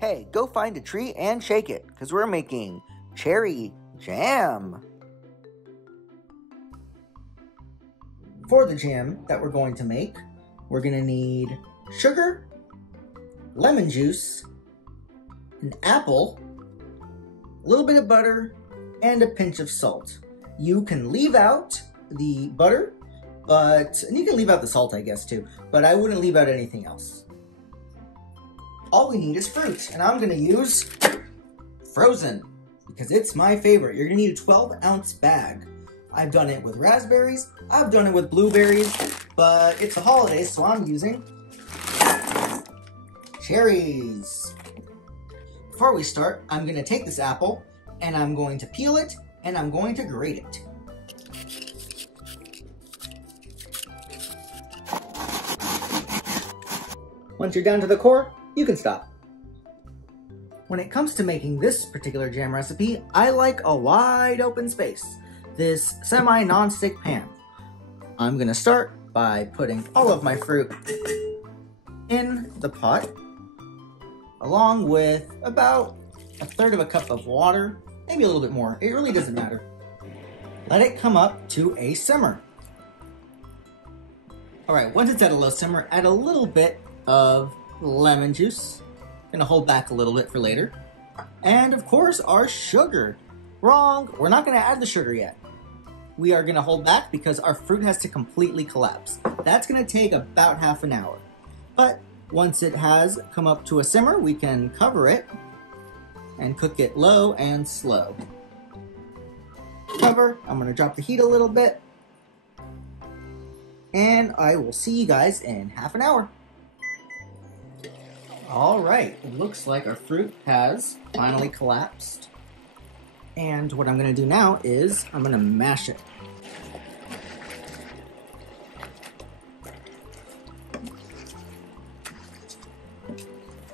Hey, go find a tree and shake it, because we're making cherry jam. For the jam that we're going to make, we're going to need sugar, lemon juice, an apple, a little bit of butter, and a pinch of salt. You can leave out the butter, and you can leave out the salt, I guess, too, but I wouldn't leave out anything else. All we need is fruit, and I'm going to use frozen because it's my favorite. You're going to need a 12-ounce bag. I've done it with raspberries, I've done it with blueberries, but it's a holiday, so I'm using cherries. Before we start, I'm going to take this apple, and I'm going to peel it, and I'm going to grate it. Once you're down to the core, you can stop. When it comes to making this particular jam recipe, I like a wide open space, this semi-non-stick pan. I'm gonna start by putting all of my fruit in the pot, along with about 1/3 cup of water, maybe a little bit more, it really doesn't matter. Let it come up to a simmer. All right, once it's at a low simmer, add a little bit of lemon juice. Gonna hold back a little bit for later. And of course, our sugar. Wrong, we're not gonna add the sugar yet. We are gonna hold back because our fruit has to completely collapse. That's gonna take about half an hour. But once it has come up to a simmer, we can cover it and cook it low and slow. Cover, I'm gonna drop the heat a little bit. And I will see you guys in half an hour. All right, it looks like our fruit has finally collapsed. And what I'm gonna do now is I'm gonna mash it.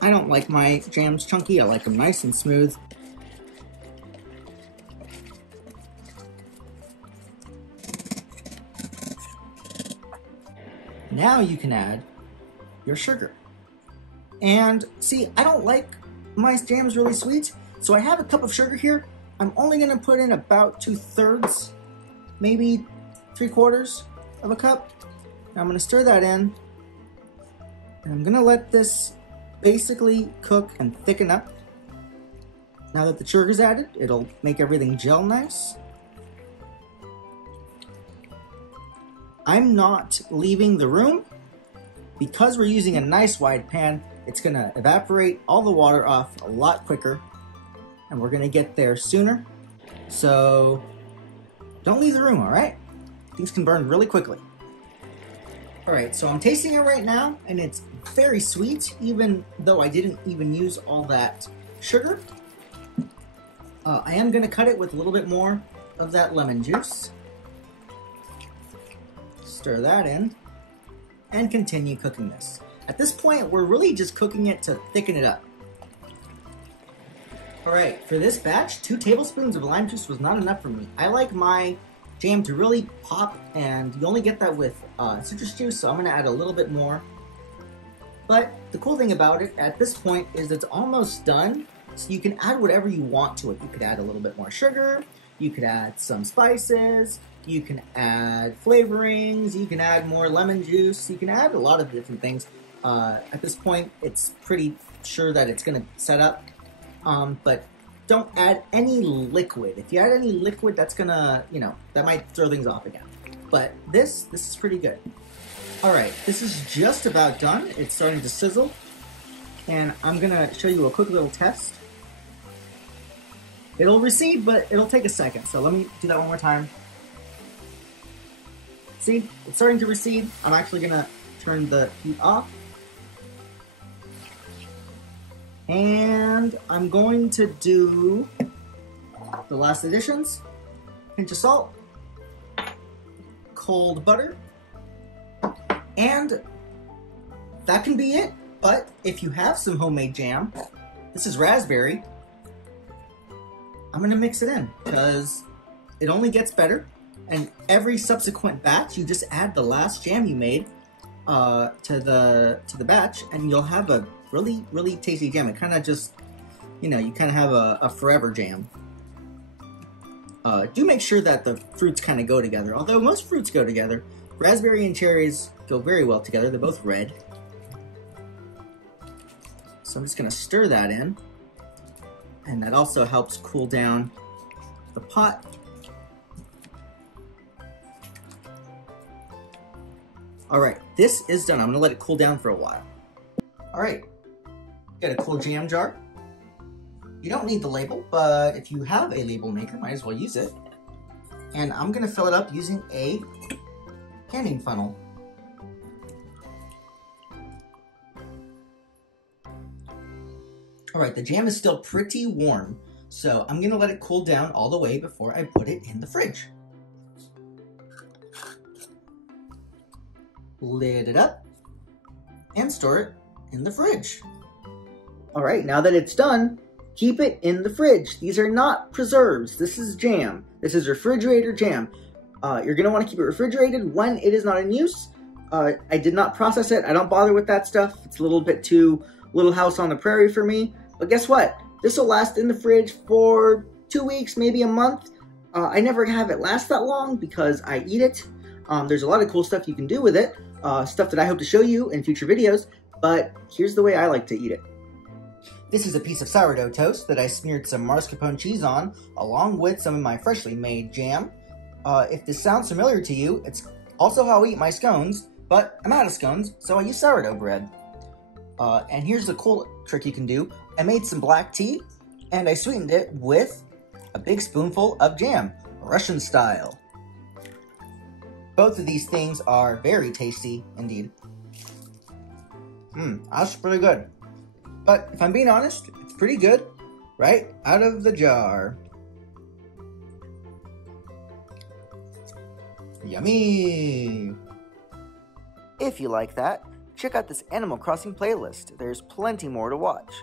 I don't like my jams chunky, I like them nice and smooth. Now you can add your sugar. And see, I don't like my jams really sweet, so I have a cup of sugar here. I'm only gonna put in about 2/3, maybe 3/4 of a cup. Now I'm gonna stir that in, and I'm gonna let this basically cook and thicken up. Now that the sugar's added, it'll make everything gel nice. I'm not leaving the room. Because we're using a nice wide pan, it's gonna evaporate all the water off a lot quicker, and we're gonna get there sooner. So don't leave the room, all right? Things can burn really quickly. All right, so I'm tasting it right now, and it's very sweet, even though I didn't even use all that sugar. I am gonna cut it with a little bit more of that lemon juice. Stir that in. And continue cooking this. At this point, we're really just cooking it to thicken it up. All right, for this batch, 2 tablespoons of lime juice was not enough for me. I like my jam to really pop, and you only get that with citrus juice, so I'm gonna add a little bit more. But the cool thing about it at this point is it's almost done, so you can add whatever you want to it. You could add a little bit more sugar, you could add some spices, you can add flavorings, you can add more lemon juice, you can add a lot of different things. At this point, it's pretty sure that it's gonna set up, but don't add any liquid. If you add any liquid, that's gonna, that might throw things off again. But this is pretty good. All right, this is just about done. It's starting to sizzle, and I'm gonna show you a quick little test. It'll recede, but it'll take a second, so let me do that one more time. See, it's starting to recede. I'm actually gonna turn the heat off. And I'm going to do the last additions. Pinch of salt, cold butter, and that can be it. But if you have some homemade jam, this is raspberry, I'm gonna mix it in because it only gets better. And every subsequent batch, you just add the last jam you made to the batch, and you'll have a really, really tasty jam. It kind of just, you know, you kind of have a forever jam. Do make sure that the fruits kind of go together. Although most fruits go together, raspberry and cherries go very well together. They're both red. So I'm just going to stir that in. And that also helps cool down the pot. Alright, this is done. I'm going to let it cool down for a while. Alright, got a cool jam jar. You don't need the label, but if you have a label maker, might as well use it. And I'm going to fill it up using a canning funnel. Alright, the jam is still pretty warm, so I'm going to let it cool down all the way before I put it in the fridge. Lid it up and store it in the fridge. Alright, now that it's done, keep it in the fridge. These are not preserves. This is jam. This is refrigerator jam. You're going to want to keep it refrigerated when it is not in use. I did not process it. I don't bother with that stuff. It's a little bit too Little House on the Prairie for me. But guess what? This will last in the fridge for 2 weeks, maybe a month. I never have it last that long because I eat it. There's a lot of cool stuff you can do with it. Stuff that I hope to show you in future videos. But here's the way I like to eat it. This is a piece of sourdough toast that I smeared some mascarpone cheese on, along with some of my freshly made jam. If this sounds familiar to you, it's also how I eat my scones, but I'm out of scones, so I use sourdough bread. And here's the cool trick you can do. I made some black tea, and I sweetened it with a big spoonful of jam, Russian style. Both of these things are very tasty indeed. That's pretty good. But if I'm being honest, it's pretty good right out of the jar. Yummy! If you like that, check out this Animal Crossing playlist. There's plenty more to watch.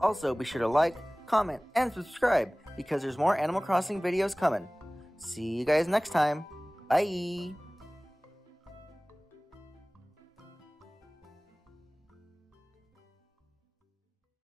Also, be sure to like, comment, and subscribe because there's more Animal Crossing videos coming. See you guys next time. Bye!